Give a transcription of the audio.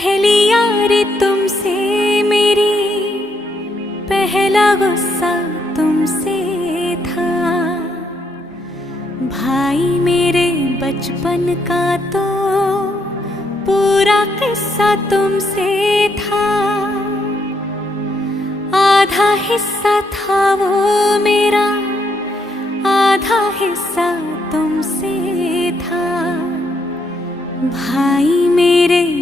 पहली यारी तुमसे मेरी, पहला गुस्सा तुमसे था। भाई मेरे बचपन का तो पूरा किस्सा तुमसे था। आधा हिस्सा था वो मेरा, आधा हिस्सा तुमसे था। भाई मेरे